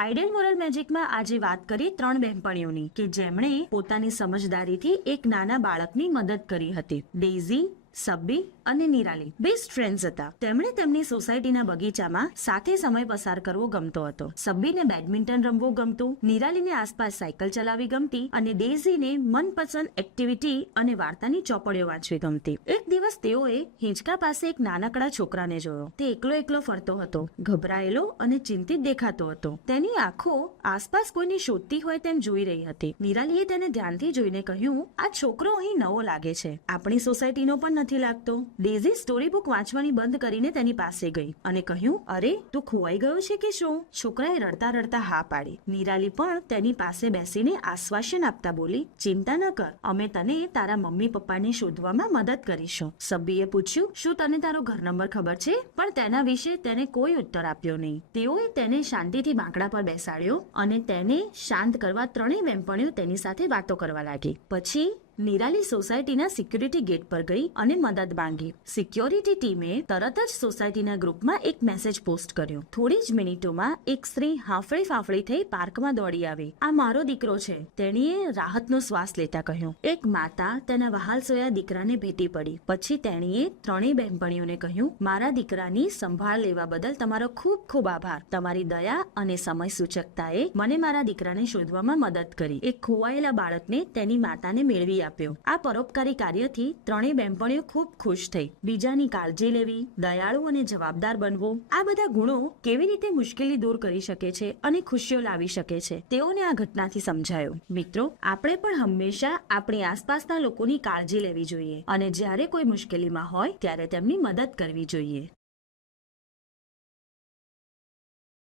Ideal moral મેજિકમાં આજે વાત કરી 3 બહેનપણીઓની કે જેમણે પોતાની સમજદારીથી એક નાના બાળકની મદદ કરી હતી. ડેઝી, સબ્બી અને નિરાલી બેસ્ટ ફ્રેન્ડ્સ હતા. તેમણે તેમની સોસાયટીના બગીચામાં સાથે સમય પસાર કરવો ગમતો હતો. સબ્બીને બેડમિન્ટન રમવું ગમતું, નિરાલીને આસપાસ સાયકલ ચલાવવી ગમતી અને ડેઝીને મનપસંદ એક્ટિવિટી અને વાર્તાની ચોપડીઓ વાંચવી ગમતી. એક દિવસ તેઓએ હિંચકા પાસે એક નાનકડા છોકરાને જોયો. તે એકલો ફરતો હતો, ગભરાયેલો અને ચિંતિત દેખાતો હતો. તેની આંખો આસપાસ કોઈની શોધતી હોય તેમ જોઈ રહી હતી. નિરાલીએ તેને ધ્યાનથી જોઈને કહ્યું, આ છોકરો અહીં નવો લાગે છે. આપણી સોસાયટીનો પણ નથી લાગતો. ડેઝી સ્ટોરી બુક વાંચવાની બંધ કરીને તેની પાસે ગઈ અને કહ્યું, અરે તું ખોવાઈ ગયો છે કે શું? છોકરાએ રડતા રડતા હા પાડી. નિરાલી પણ તેની પાસે બેસીને આશ્વાસન આપતા બોલી, ચિંતા ન કર, અમે તને તારા મમ્મી પપ્પાને શોધવામાં મદદ કરીશું. સબ્બીએ પૂછ્યું, શું તને તારો ઘર નંબર ખબર છે? પણ તેના વિશે તેને કોઈ ઉત્તર આપ્યો નહીં. તેઓએ તેને શાંતિથી બાંકડા પર બેસાડ્યો અને તેને શાંત કરવા ત્રણેય બહેનપણીઓ તેની સાથે વાતો કરવા લાગી. પછી નિરાલી સોસાયટીના સિક્યુરિટી ગેટ પર ગઈ અને મદદ માંગી. સિક્યોરિટી ટીમે તરત જ સોસાયટીના ગ્રુપમાં એક મેસેજ પોસ્ટ કર્યો. થોડી જ મિનિટોમાં એક સ્ત્રી હાંફળી ફાંફળી થઈ પાર્કમાં દોડી આવી. આ મારો દીકરો છે, તેણીએ રાહતનો શ્વાસ લેતા કહ્યું. એક માતા તેના વહાલ સોયા દીકરાને ભેટી પડી. પછી તેણીએ ત્રણેય બહેનપણીઓને કહ્યું, મારા દીકરાની સંભાળ લેવા બદલ તમારો ખૂબ ખૂબ આભાર. તમારી દયા અને સમય સૂચકતાએ મને મારા દીકરાને શોધવામાં મદદ કરી. એક ખોવાયેલા બાળકને તેની માતાને મેળવી આપ્યો. આ પરોપકારી કાર્યથી ત્રણેય બહેનપણીઓ ખૂબ ખુશ થઈ. બીજાની કાળજી લેવી, દયાળુ અને જવાબદાર બનવું, આ બધા ગુણો કેવી રીતે મુશ્કેલી દૂર કરી શકે છે અને ખુશીઓ લાવી શકે છે, તેઓને આ ઘટનાથી સમજાયું. મિત્રો, આપણે પણ હંમેશા આપણી આસપાસના લોકોની કાળજી લેવી જોઈએ અને જ્યારે કોઈ મુશ્કેલીમાં હોય ત્યારે તેમની મદદ કરવી જોઈએ.